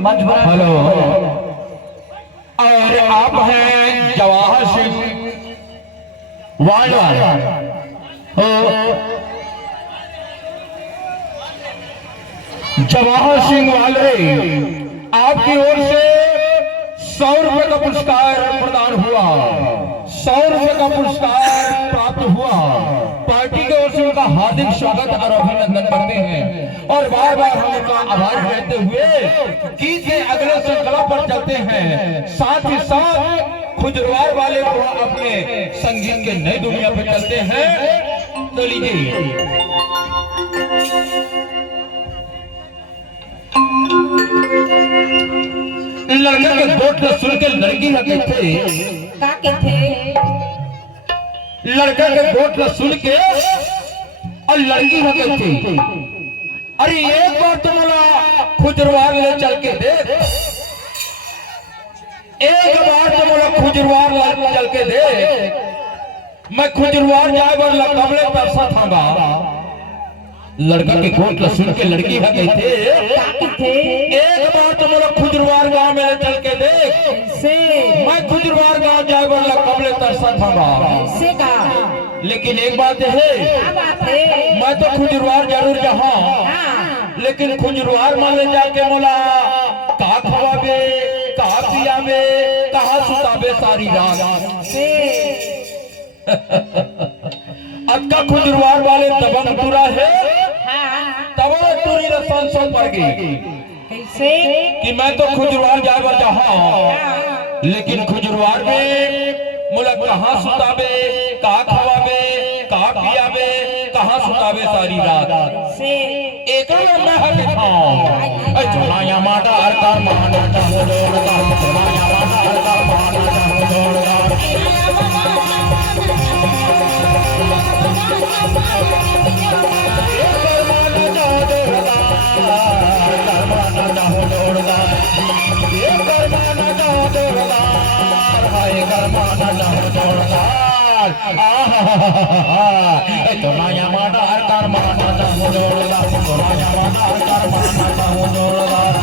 मजबूर। हेलो, और आप हैं जवाहर सिंह वाला हो। जवाहर सिंह वाले, आपकी ओर से 100 रुपए का पुरस्कार प्रदान हुआ, 100 रुपए का पुरस्कार प्राप्त हुआ। पार्टी की ओर से उनका हार्दिक स्वागत और अभिनंदन करते हैं और बार बार हम उनका आभार कहते हुए गीत के अगले श्रृंखला पर चलते हैं। साथ ही साथ खुजरवार वाले को अपने संगीत के नई दुनिया पे चलते हैं। तो लीजिए, लड़का के गोट सुन के लड़की लगे थे, का कहते लड़का के गोट सुन के और लड़की लगे थे। अरे एक बार तो मला खुजरवार ले चल के देख, एक बार तो मला खुजरवार ले चल के देख। मैं खुजरवार जाए बर कमले तरसा थांगा। लड़का के गोट सुन के लड़की है कहते, एक बार तो मला खुजरवार गांव में चल के देख। से मैं खुजरवार गांव जाए बर कमले तरसा थांगा। से का लेकिन एक बात है, क्या बात है? मैं तो खुजरवार जरूर जहाँ, हाँ, लेकिन खुजरवार मान ले जाके मोला का खवाबे, कहा पियाबे, कहा सुताबे सारी रात। से अक्का खुजरवार वाले दबंग तुरा है, हाँ, तब तुरी रसान सो पड़ गई कैसे कि मैं तो खुजरवार जाए बर जहाँ, हाँ, लेकिन खुजरवार में मोला कहाँ सुताबे, कहा खवाबे, कहा पियाबे, कहाँ सुताबे सारी रात। से एक मैं हक खाऊं चुनाया माता हर कार माना चाहो जोरदार, चुनाया माता हर कार माना चाहो जोरदार। चुनाया माता हर कार माना चाहो जोरदार, चुनाया माता हर कार माना चाहो जोरदार।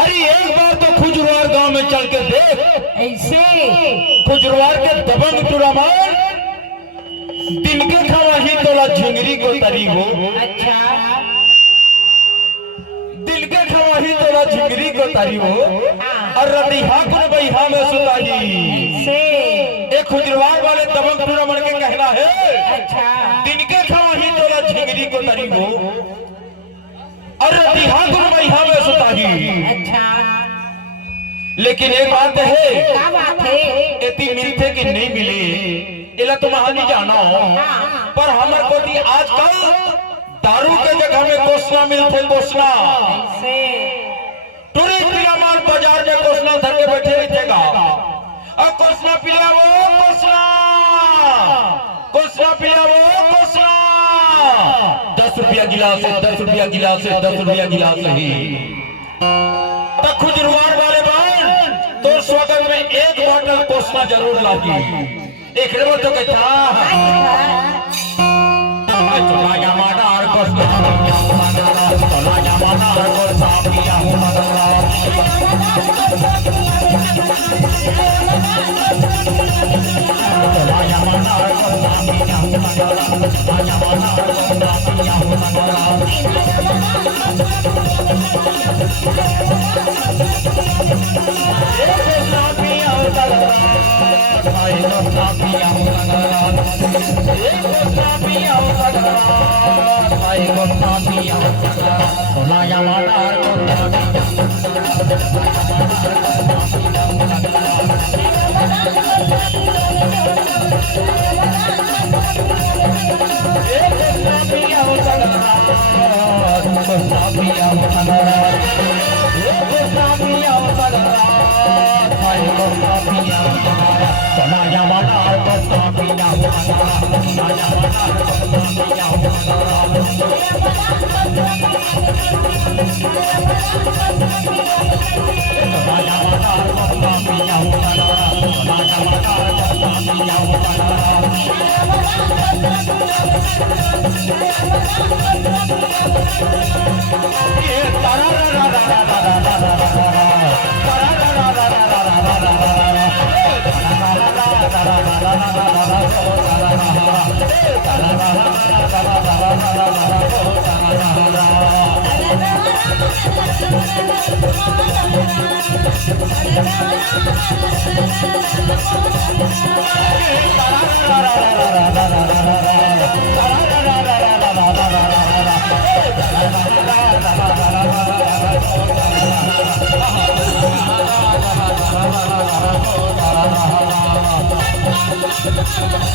अरे एक बार तो खुजरवार गांव में चल के देख, ऐसे खुजरवार के दबंग तुरामान दिन के खवाही तोला झिंगरी को तरी हो। अच्छा दिल के खवाही तोला झिंगरी को तरी हो, और रतिहा कुन बहिहा में सुताही। से एक खुजरवार वाले दबंग तुरामन के कहना है, अच्छा दिन के खवाही तोला झिंगरी को तरी हो, और रतिहा कुन बहिहा में सुताही। अच्छा लेकिन एक बात है, क्या बात है? इतनी मिलते कि नहीं मिले इला तुम नहीं जाना हो, पर हमारे को दी आजकल दारू के जगह में कोसना मिलते कोसना। से टूरी पिलामान बाजार में कोसना धर के बैठे रहेगा, और कोसना पिला वो कोसना, कोसना पिला वो कोसना। 10 रुपया गिलास है, 10 रुपया गिलास है, 10 रुपया गिलास ही। तो खुजरवार वाले बान तो स्वागत में एक बोतल कोसना जरूर लागी। एक रेवर तो कहता चुनाया माता हर कोसना, चुनाया माता हर कोसना पिया हूँ मगला। चुनाया माता हर कोसना पिया हूँ मगला, चुनाया माता हर कोसना पिया हूँ मगला। थाई गोटा पिया सोनाया मानार Thank you.